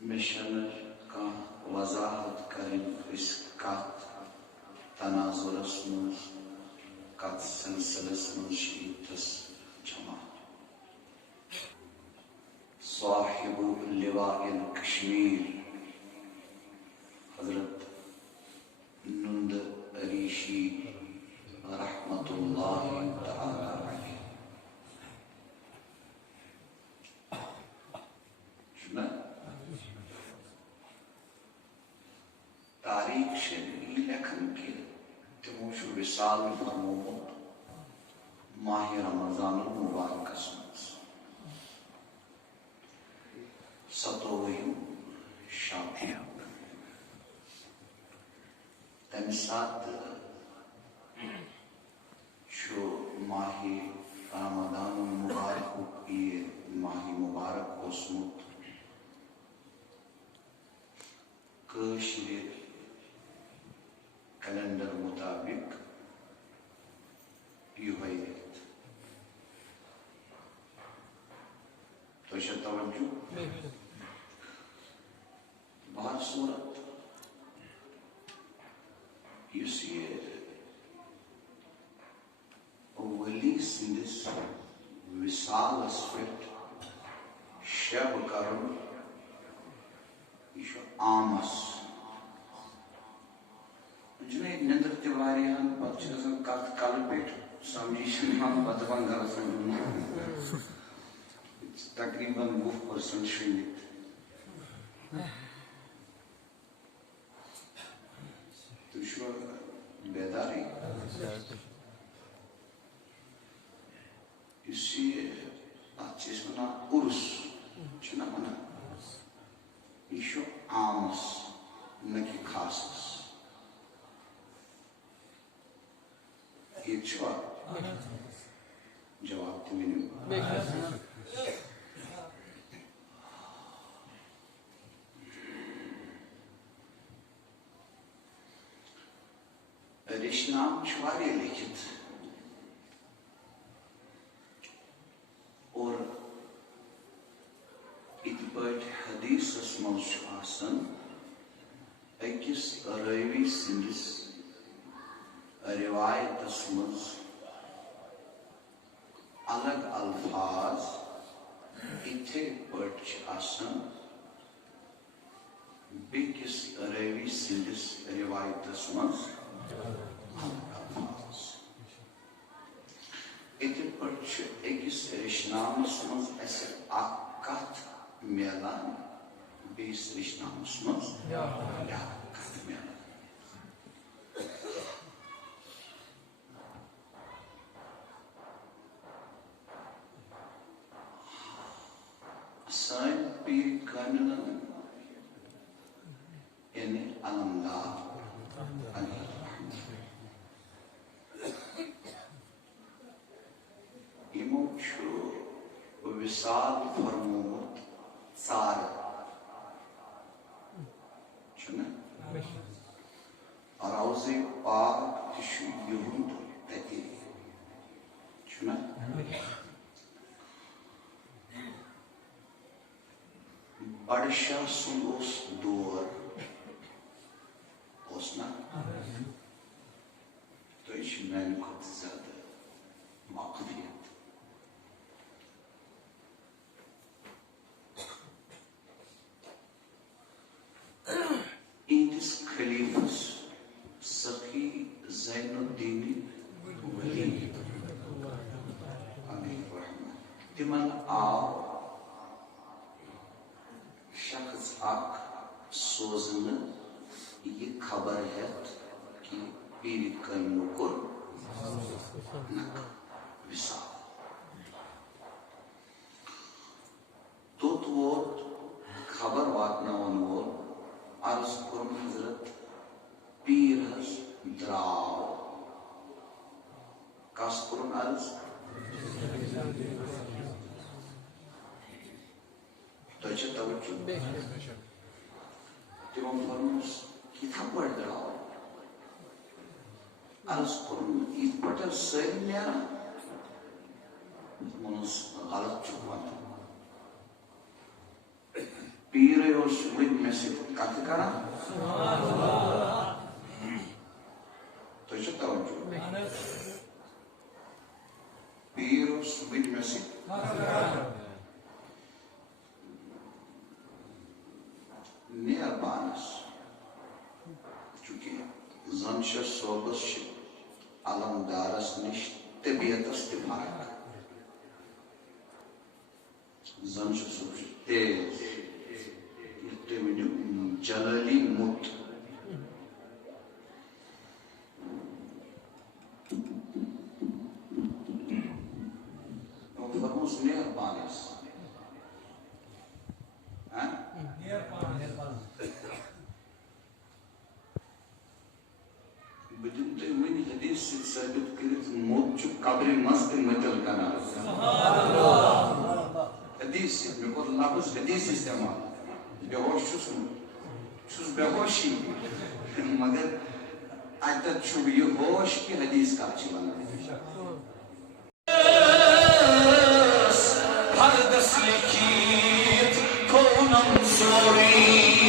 مشنر کا وضاحت کریں اس کت تناظرس من کت سلسلس من شیتس جمع صاحب لواء کشمیر حضرت نند ریشی رحمت اللہ تعالی علیہ تاریخ شریعی لکھن کے تمو وصال فرمومت ماہ رمضان المبارک مز 27 شابیہ تمہ سات ماہ رمضان المبارک یہ ماہ مبارک اوسمت کشیر کیلنڈر مطابق یہ تو توجہ بہر صورت اس یہ ولی سندس وصالس پہ شب کرن یہ عامس جنہیں نندر تیواریان پتہ گژھان کت کل پہ سمجھی ہم پتہ ون گرس تقریباً 20% شنگت تو شو بیداری اسی چیز منا عرس چھنا منا یہ شو عامس نکی خاصس یہ چھوا جواب تمہیں رشنام چھوارے لکھت اور ات پٹ حدیث مز آسان اکس راوی سندس روایتس مز الگ الفاظ اتھے پٹ آسان بیکس راوی سندس روایتس مز اتھے پٹ اکس رشنامس مز اس کت میلان بیس رشنامس مز کت میلان سائن پیر کاملن یعنی علمدار علیہ یمو وصال فرمومت ژار روض پاک تہ یہند تتی بڑ شاہ سند دور نا تو یہ میانہ کھت زیادہ واقفیت اہندس خلیفس سخی زین الدین ولی علیہ الرحمہ تمن آو شخص اک سوزن یہ خبر ہے کہ پیر کمو کور وصال توت ووت خبر واتناون وول عرض کرم حضرت پیر حض دراو کس کرن عرض تو اچھا توجہ تمام فرموس کتھا پڑ دراو عرض کرن ایت پٹر سر نیرا منس غلط چکوان پیرے اس ود میں سے کت کرا تو یہ توجہ پیر اس ود میں سے نیر بانس چونکہ زنش صوبس علمدارس نش طبیعتس فرق زنش صوب تیز جلالی مت فرموس نیر بانس بدن تے ونی حدیث سے ثابت کرت موت چھ قبر مز تے متل کنا حدیث میں کو لفظ حدیث استعمال بے ہوش چھس بے ہوشی مگر اتت چھ یہ ہوش کی حدیث کا چھ بنا ہر دس لکھیت کونم سوری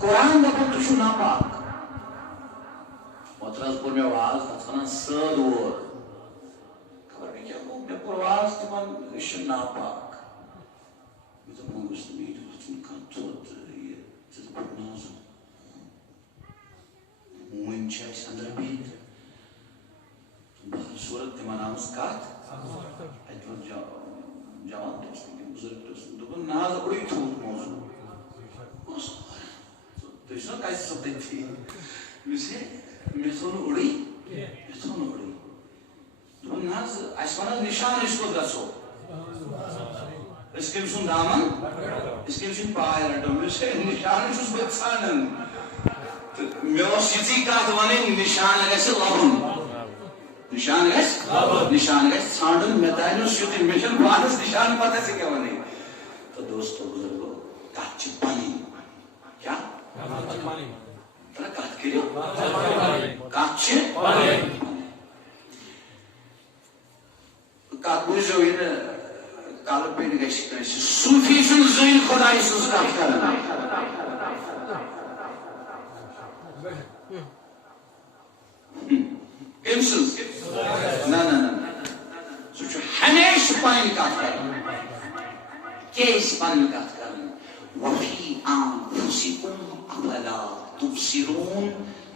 قرآن دپن تو نا پاک اوترس پور میں واز تک ونان سد اور خبر نہیں کیا گو میں پور واز تمن یہ نا پاک میں تو مونگس میٹ وچن کان توت یہ تس پرناز وین چھ اندر بیت صورت تمن آمس کات اتون جوان دوست بزرگ دوست دپن ناز اڑی تھوت موضوع تو اس نے کیسے سب تھی میں سونو اڑی تو ناز اسمانا نشان اس کو گسو اس کے بسون دامن اس کے بسون پائے رٹو میں سے نشان اس بچانن میں وہ سیتی کا دوانی نشان ایسے لبن نشان سانڈن میدائنو سیتی میشن بانس نشان پتہ سے کیا بنی تو دوستو بزرگو کچھ بنی کیا کات کریو کات بوجھو یہ کال پیٹ گیش کنسی صوفی سن زین خدای سن کات کرنا امسز نا سوچو ہمیشہ پانی کات کرنا کیس پانی کات کرنا وفی انفسکم افلا تبصرون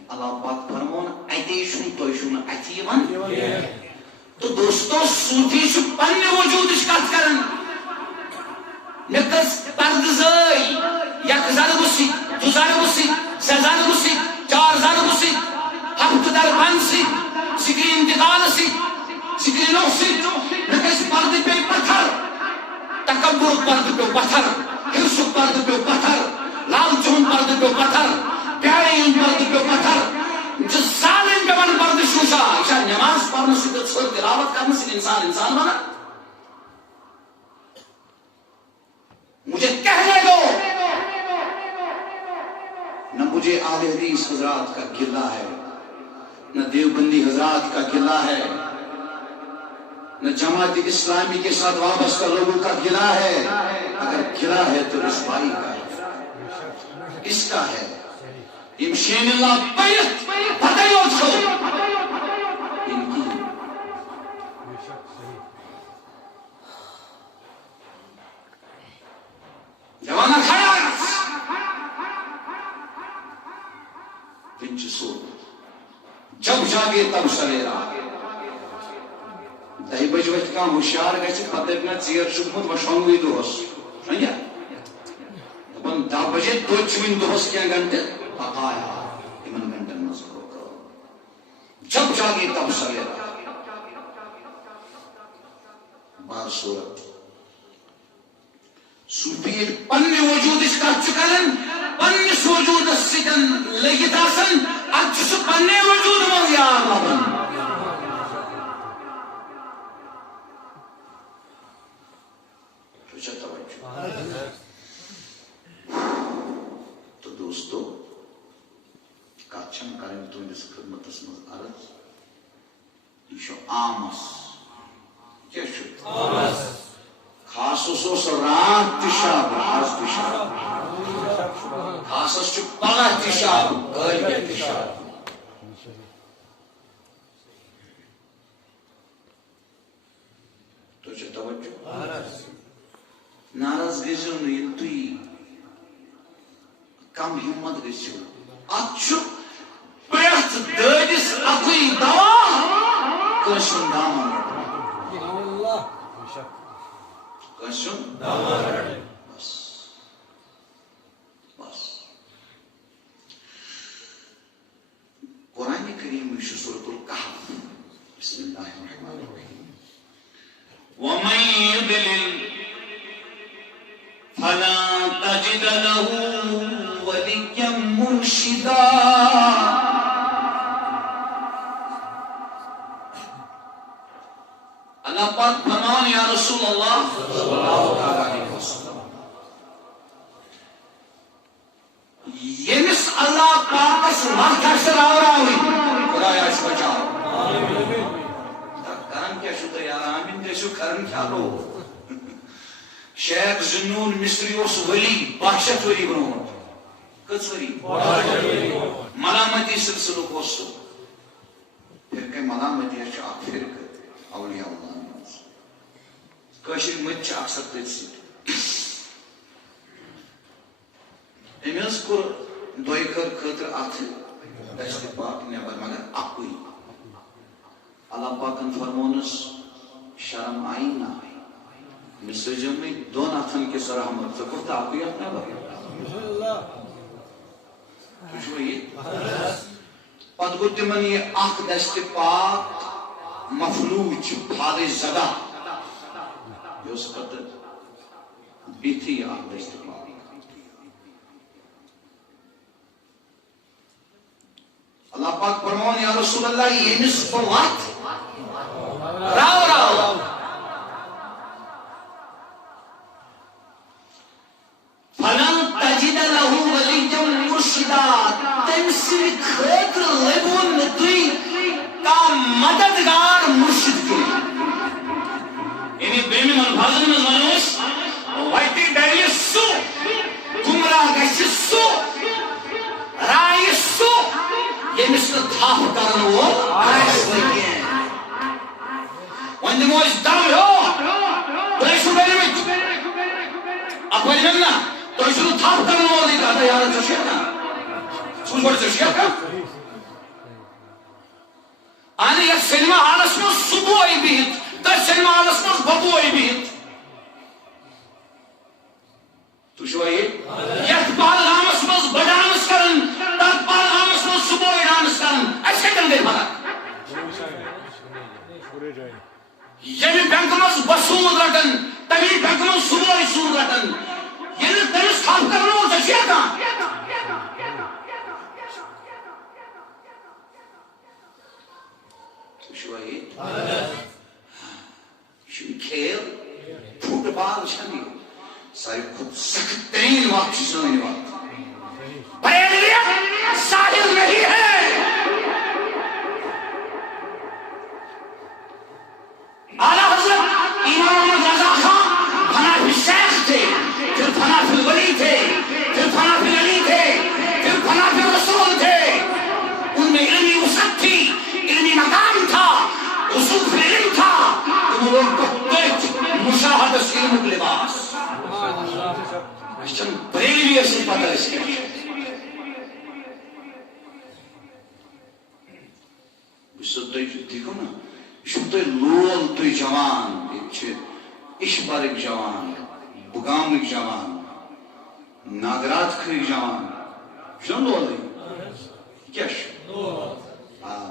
اللہ پاک فرمون ایتیشن تویشن اتیون تو دوستو صوفی چھ پنہ وجود اس کات کرن نکس پرد زئی یک زر بسی دو زر بسی سہ زر بسی چار زر بسی ہفت در پن سی سکری انتقال سی سکری نو سی نکس پرد پہ پتھر تکبر پرد پہ پتھر حرص پرد پہ پتھر لال چون پرد پہ پتھر پیارے ان پرد پہ پتھر جو ظالم پہ من پرد شوشا شاید نماز پڑھنے سے چھوڑ تلاوت کرنے سے انسان بنا مجھے کہنے دو نہ مجھے اہل حدیث حضرات کا گلہ ہے نہ دیوبندی حضرات کا گلہ ہے نہ جماعت اسلامی کے ساتھ وابستہ لوگوں کا گلہ ہے اگر گلہ ہے تو اس بھائی کا ہے اس کا ہے امشین اللہ بیت پتیوت ہو ان کی جوانا کھایا پنچ سو جب جاگے تب سویرا دہی بج وقت کا ہوشیار گژھِ پتہ نہ ژیر چھُکمُت وشونگوی دۄہس سمجھا دپان 10 بجے توتہِ چھُ وٕنہِ دۄہس کینٛہہ گھنٹہٕ بقایا یِمن گھنٹن منٛز کرو کٲم جب جاگے تب سویرا بار صورت صوفی یہ پنہ وجود اس کت کرن پنس وجود سن لگت آسن ات سہ پنہ وجود من یار لبن تو دوستو کت چھم کرن تہندس خدمتس مز عرض یہ آمس کیا آمس خاص رات تشاب آز تشاب خاص پگہ تشاب کل تشاب تو توجہ ناراض گژھو نا تھی کم ہمت گژھو ات پریت دٲدِس اکُے دوا کٲنٛسہِ دامن کٲنٛسہِ بس بس قرآن کریم چھُ سورۃ الکہف بسم اللہ الرحمن الرحیم ومن يضلل فلا تجد له وليا مرشدا اللہ پاک فرمان یا رسول اللہ صلی اللہ علیہ وسلم یمس اللہ پاکس وقت راوراوی خدایا اس بچاؤ کرن کیا شو تیار آمین تیسو کرن کیا لو شیخ زنون مصری اس ولی بخشت ولی بنو کس ولی ملامتی سلسلو کوسو پھر کہ ملامتی ہے چاک پھر اولیاء اللہ کاشر مت چھ اکثر تھی امس کور دوئی کر خطر ات دشت پاک نبر مگر اکوئی اللہ پاکن فرمونس شرم آئی نہ آئی مصر جمعی دون اتن کس رحمت ذکر تا اکوئی ات نبر تجھو یہ پت گو تمن یہ اک دشت پاک مفلوج بھال زدہ اس پتہ بیتھی آگ دشت پاک اللہ پاک فرمان یا رسول اللہ یہ نصف وقت راو راو فلن تجد له وليا مرشدا تمسی خاطر لبون نتوی کا مددگار مرشد کے یعنی بیمی الفاظ میں منوس ویتی ڈری سو گمراہ گشت سو رائی سو یہ مثل تھاپ کرن وہ آئیس لگی ہیں وندی موز دم ہو بریشو بیلی مجھ اب بری مگنا تو اس کو تھاپ کرن وہ نہیں کہتا یارا چشیر کا سوچ بڑی چشیر کا آنی یک سینما حالس میں صبح بیت در سینما حالس میں بطوئی بیت تو شوئی یک بال رامس میں بڑانس کرن در بال رامس میں صبح رامس کرن ایسے کر گئی بھلا یہ بھی بینک میں وصول رکن تبھی بینک میں صبح سود رکن یہ بھی تنس خاف کرنا ہو جشیر کا تو شوئی کھیل فٹ بال چھنی ساری خود سخت ترین وقت سنوی وقت بریلیت ساحل نہیں ہے اعلیٰ حضرت امام رضا خان فنافی شیخ تھے پھر فنافی ولی تھے پھر فنافی علی تھے پھر فنافی رسول تھے ان میں علمی وسعت تھی علمی مقام تھا اصول علم تھا انہوں کو دیکھ مشاہدہ علم لباس چم بریلی ایسی پتہ اس کے اس سے دیکھو نا شبتوی لول توی جوان اشبارک جوان بگامک جوان ناگرات کھری جوان شنو لول دی کیا شو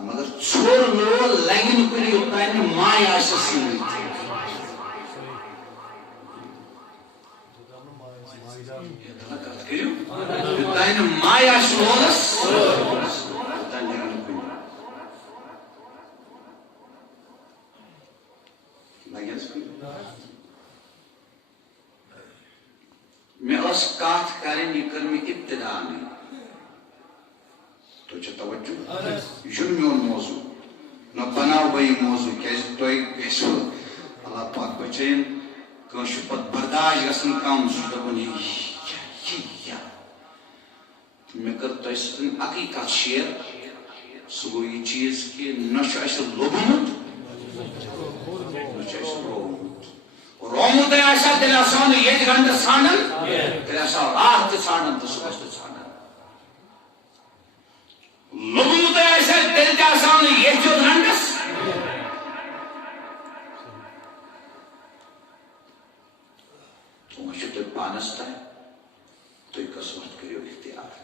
مگر چھوڑ لول لگن کری اتنا ہے مائی آشا سیوئی تھی Deine Maya Schloss. میں اس کات کریں یہ کر میں ابتدا نہیں تو چھتا توجہ یہ میون موضوع نہ بناو بھئی موضوع کیسے توئی کیسے اللہ پاک بچین کانشو پت برداشت گژھن کم سہ دپن یہ میں کرتا اس اکی کت شیئر سہ گو یہ چیز کہ نہ اس لوبمت نہ رومت رومت آسا تیل آسان یہ گھنٹہ ژھانڈن تیل آسا رات تہ ژھانڈن تو صبح تہ ژھانڈن لوبمت آسا تیل تہ آسان یہ گھنٹس تو تہ پانس تہ تھی کس وقت کرو اختیار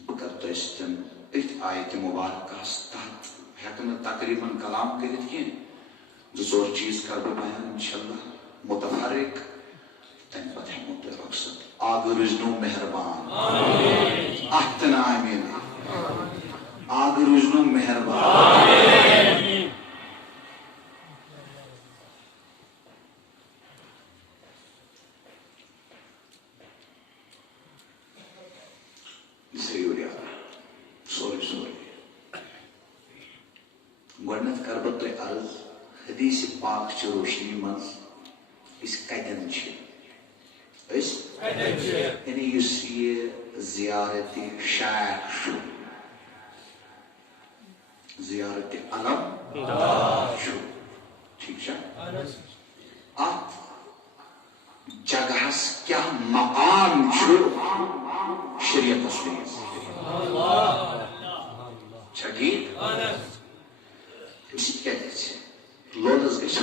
بہ کر تس تم ات آیت مبارکہ تحت ہیکن تقریباً کلام کرت کی زور چیز کر بہ بیان انشاءاللہ متفرق تم پتہ ہمو تہ رخصت آگ روزنو مہربان احتنا آمین آگ روزنو مہربان گۄڈنیٚتھ کر بہٕ تۄہہِ عرض حدیث پاک چہِ روشنی منٛز أسۍ کتٮ۪ن چھِ یعنی یُس یہِ زیارت شیخ چھُ زیارت علم چھُ ٹھیک چھا اتھ جگہس کیاہ مقام چھُ شریعتس منٛز چھا ٹھیک لولس گژھِ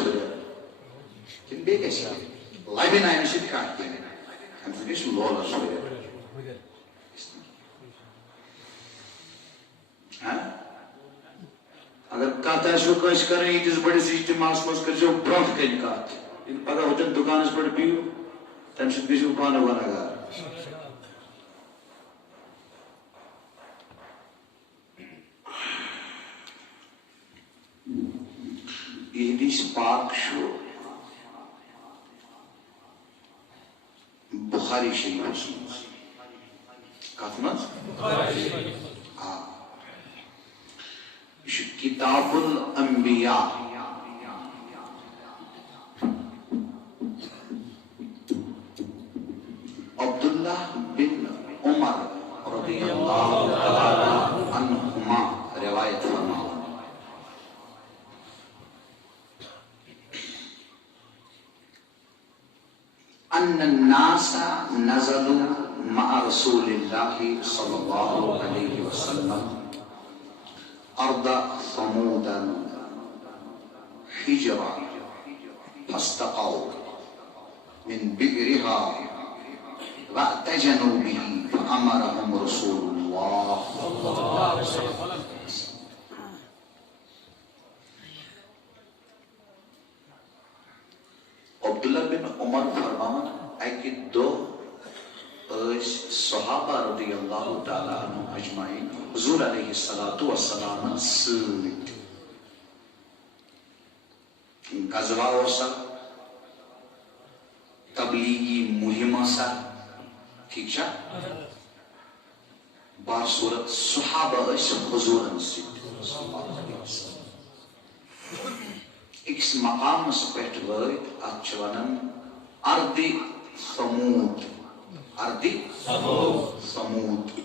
کِنہٕ بیٚیہِ گژھِ لبہِ نہٕ امہِ سۭتۍ کانٛہہ تہِ امہِ سۭتۍ گژھِ لولس اگر کتھ آسوٕ کٲنٛسہِ کرٕنۍ ییٖتِس بٔڑِس اجتماعس منٛز کٔرۍزیٚو برونٛٹھ کنہِ کتھ ییٚلہِ پگاہ ہوٚتٮ۪ن دُکانس پٮ۪ٹھ بِہِو تمہِ سۭتۍ گٔژھِو پانہٕ گۄنہگار یہ حدیث پاک چھُ بخاری شریفس منٛز کتھ منٛز آ یہ چھُ کتاب الانبیاء عبداللہ بن عمر رضی اللہ تعالی عنہما روایت فرماؤ ان الناس نزلوا مع رسول الله صلى الله عليه وسلم ارض ثمودا حجرا فاستقوا من بئرها واعتجنوا به فامرهم رسول الله صلى الله عليه وسلم عبداللہ بن عمر فرمان اکہ دہ صحابہ رضی اللہ تعالی عنہ اجمعین حضور علیہ الصلوۃ والسلام سۭتۍ غزوہ اوسا تبلیغی مہم سا ٹھیک چھا باصورت صحابہ حضورن سۭتۍ اکس مقامس پہ وٲتۍ اتھ چھِ ونان ارض ثمود ارض ثمود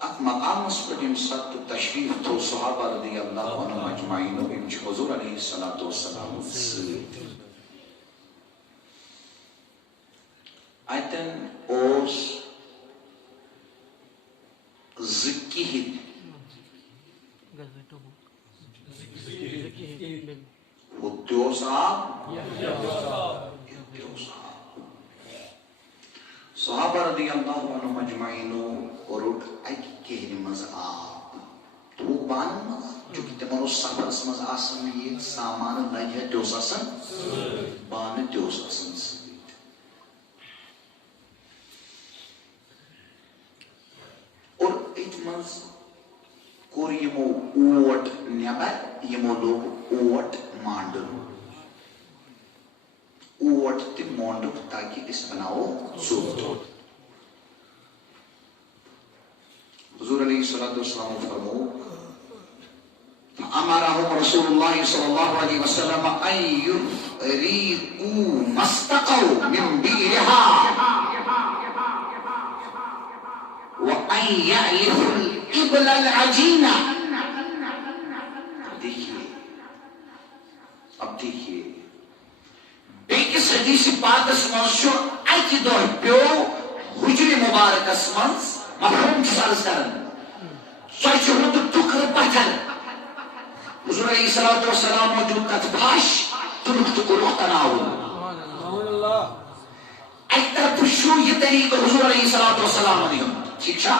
ات مقامس پہ یم سات تشریف تھو صحابہ رضی اللہ عنہم اجمعین یم چھِ حضور علیہ الصلوۃ والسلام سۭتۍ اتن اوس زٕ کِہِنۍ ہُتہِ تہِ اوس آب ییٚتہِ تہِ اوس آب صحابہ رضی اللہ عنہم اجمعینو روٚٹ اکہِ کِہرِ منٛز آب تھوٚوُکھ بانن منٛز چونکہ تمن سفرس مز آسان یہ سامان لگہ تہ آسان بانہ تہ آسان اور ات مز کور یمو اوٹ نبر یمو لوگ اوٹ مانڈن اوٹ تہ مونڈ تاکہ اس بناو ژوٚٹ حضور علیہ الصلوۃ والسلام فرمو امرهم رسول الله صلی اللہ علیہ وسلم ان يريقوا ما استقوا من بئرها وان يعلفوا الابل العجينة. اب دیکھیے بیکس حدیث پاکس مز اکہ دہ پیو حجر مبارکس مز مفہوم سرز کرن سو رود ٹکر پتھر حضور علیہ الصلوۃ والسلام موجود تت پھش تلک تو کورو تناول ایک طرف شو یہ طریقہ حضور علیہ الصلوۃ والسلام نے ٹھیک چھا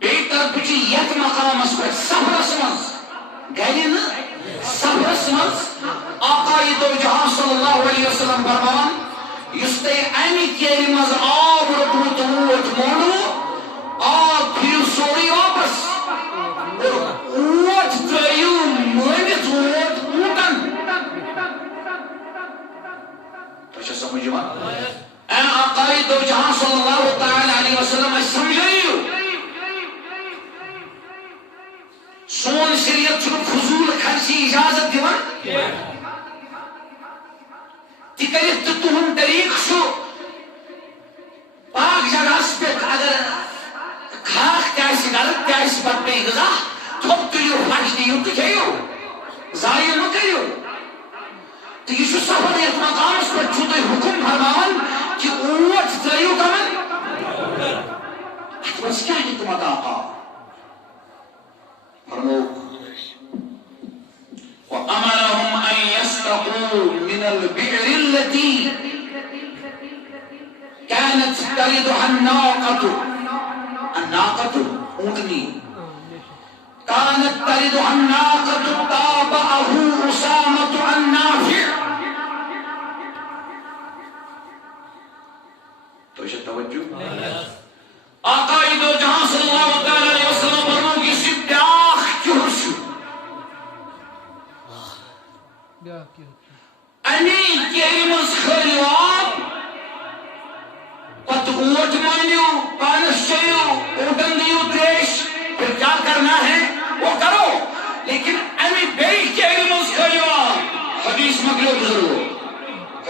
ایک طرف یہ مقام اس پر سفرس مز گھرن سفرس مز آقا دو جہاں صلی اللہ علیہ وسلم فرمان اس تے امی کیری مز آب رکھو تو اوٹ موڑو آب پھر سوری واپس اوٹ تریو مونت اوٹ اوٹن تو سمجھ ما اے آقا دو جہاں صلی اللہ تعالی علیہ وسلم سمجھائیو سون شریعت فضول خرچی اجازت دیوان تکریت تہن طریق شو پاک جگہ پہ اگر کھاک تیس غلط تیس پتہ پہ غذا تھوپ تلیو پھش دیو تو کھیو ضائع مہ کریو تو یہ سفر یت مقامس پہ چھو تھی حکم فرمان کہ اوٹ تریو کمن ات مز کیا حکمت آقا فرمو وَأَمَرَهُمْ أَن يَسْتَقُوا مِنَ الْبِئْرِ الَّتِي كَانَتْ تَلِدُهَا النَّاقَةُ اونٹنی كَانَتْ تَلِدُهَا النَّاقَةُ تَابَعَهُ أُسَامَةُ النَّافِعُ. تو اسے توجہ آقا دو جہاں صلی اللہ علیہ وسلم فرمو کی سبیاخ کیوں شو انی کیمز خریو آپ پت اوٹ مانیو پانس چیو اوٹن دیو تریش پھر کیا کرنا ہے وہ کرو لیکن انی بی کیمز خریو آپ حدیث مگلو بزرگو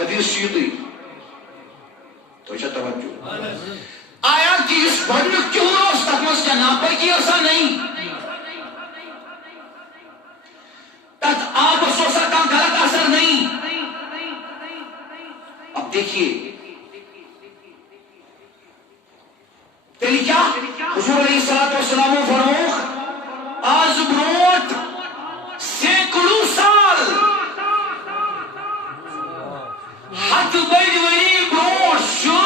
حدیث شیطی تو اچھا توجہ آیا کہ اس بڑھنک کیوں روز تک مز کا ناپے کی عرصہ نہیں تک آپ سوسا کا غلط اثر نہیں. اب دیکھیے تیلی کیا حضور علیہ الصلوۃ والسلام فرموخ آز بروت سینکڑوں سال حد بید وری بروت شو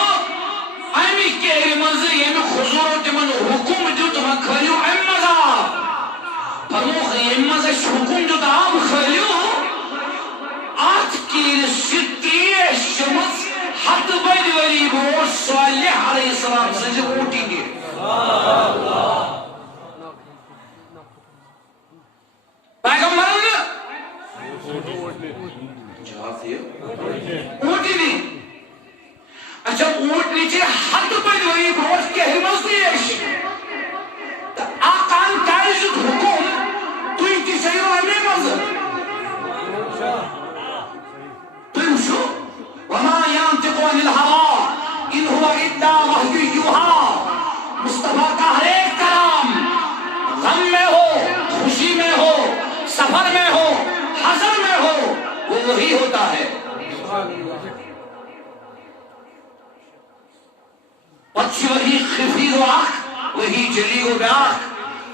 امی کہری منزل یعنی حضور تمن حکم جو تمہ کھلیو امزا فرموخ امزا حکم جو تمہ کھلیو آت کیر ستی شمس حد بید وری بروت صالح علیہ السلام سے اوٹی گے پیغمبر نے جواب دیا اوٹی نہیں. اچھا اوٹ نیچے حد پر وہی بروٹ کے ہمس دیش تا آقان تائزد حکم تو انتی سیرو ہمیں مزر تو انشو وما ينطق عن الهوى ان هو الا وحی یوحی. مصطفیٰ کا ہر ایک کلام غم میں ہو خوشی میں ہو سفر میں ہو حضر میں ہو وہ وہی ہوتا ہے. پچھ وہی خفی و آخ وہی جلی و بیاخ.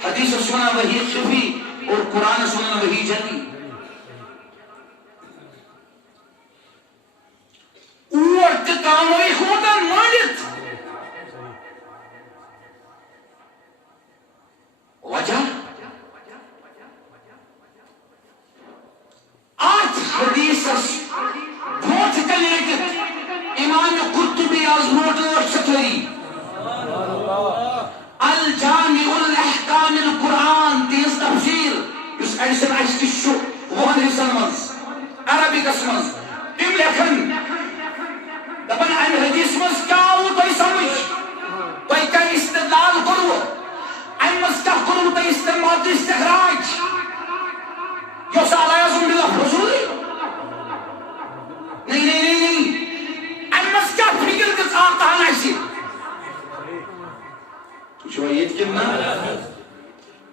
حدیث سنا وہی خفی اور قرآن سنا وہی جلی. اوٹ کاموی خوتا مانت وجہ اجتشو وہن حصن مز عربکس مز تم لکھن دپن ام حدیث مز کیا آو تھی سمجھ تھی کیا استدلال کرو ام مز کیا کرو تھی استعمال استخراج یہ سال اعظم باللہ رسولی نہیں ام مز کیا فکر کس آقان ایسی تو شویت کمنا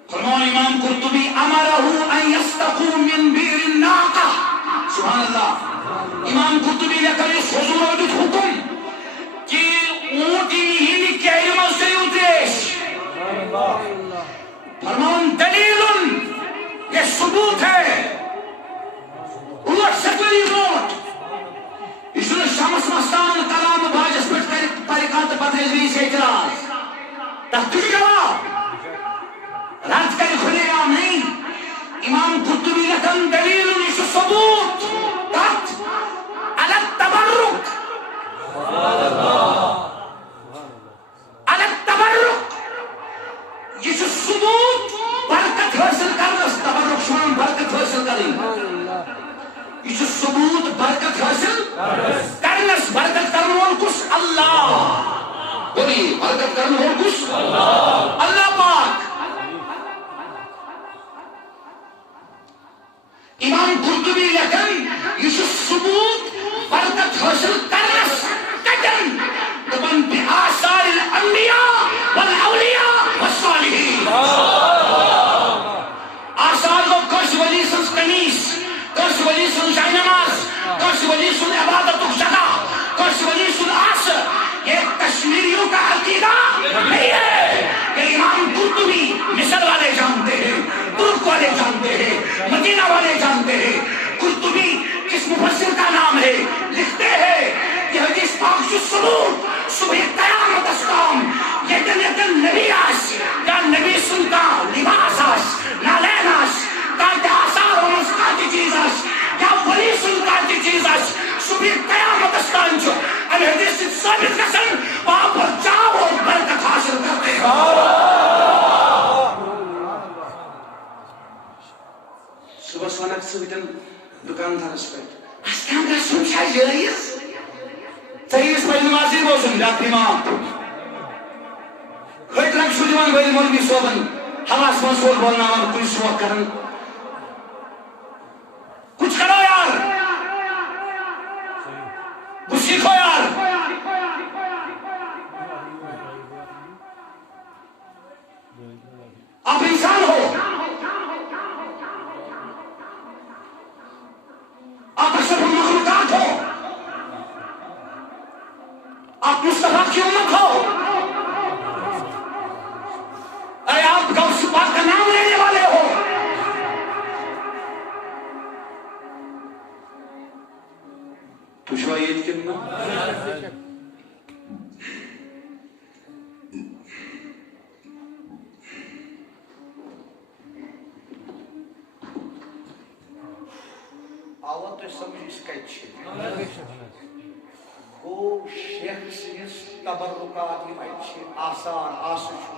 فرمان امام قرطبی امرہ ان یستقو من بیر الناقہ سبحان اللہ امام قرطبی لکھن اس حضور عدد حکم کہ اونٹی ہی کہرم سے اتریش فرمان دلیل یہ ثبوت ہے اوٹ سکلی روٹ اس نے شمس مستان کلام باجس پٹ طریقات بدریزوی سے اعتراض تحقیق جواب رد کر کھلے عام نہیں امام قرطبی لکھن دلیل اس ثبوت تحت علی التبرک علی التبرک یہ ثبوت برکت حاصل کرنا تبرک شمان برکت حاصل کریں یہ ثبوت برکت حاصل کرنا برکت کرنا کس اللہ بولی برکت کرنا کس اللہ پاک امام قرطبی لکھن یہ ثبوت برکت حاصل کرنا کٹن دبن بآثار الانبیاء والاولیاء والصالحین آثار کو کش ولی سنس کنیس کش ولی سن شاہ نماز کش ولی سن عبادت شدہ کش ولی سن آس یہ کشمیریوں کا عقیدہ نہیں ہے کہ امام قرطبی مصر والے جانتے ہیں ترک والے جانتے ہیں مدینہ والے جانتے ہیں قرطبی کس مفسر کا نام ہے لکھتے ہیں یہ حدیث پاک جو ثبوت صبح قیامت اسلام یہ دن نبی آس یا نبی سنتا لباس آس نالین آس کائد آثار و مسکاتی چیز آس یا ولی سنکاتی چیز آس صبح قیامت اسلام جو ان حدیث ثابت کسن وہاں پر جاؤ اور برکت حاصل کرتے ہیں صبح سونک سویتن دکاندارس پہ اسلام رسول چھا جائز تیس پہ نمازی روزن جات امام خیت رنگ شو دیوان ویلی مولوی صوبن حواس منصور بولنا اور کوئی شوق کرن کچھ کرو یار کچھ سیکھو یار آپ انسان ہو آپ اشرف المخلوقات ہو آپ مصطفیٰ کی امت ہو ارے آپ غوث پاک کا نام لینے والے ہو تو شوائیت کتنا آوات تو سمجھ اس کا اچھے گو شیخ سیس تبرکات ہی اچھے آثار آسش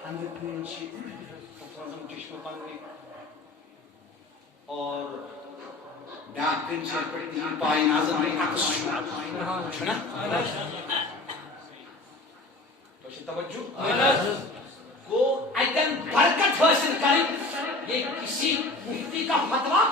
ہندر پینچی کفرزم چشم پنگی اور ڈاک پینچی پر دین پائی نازم میں عکس چھنا تو اسے توجہ کو ایتن برکت حاصل کریں یہ کسی مفتی کا فتوہ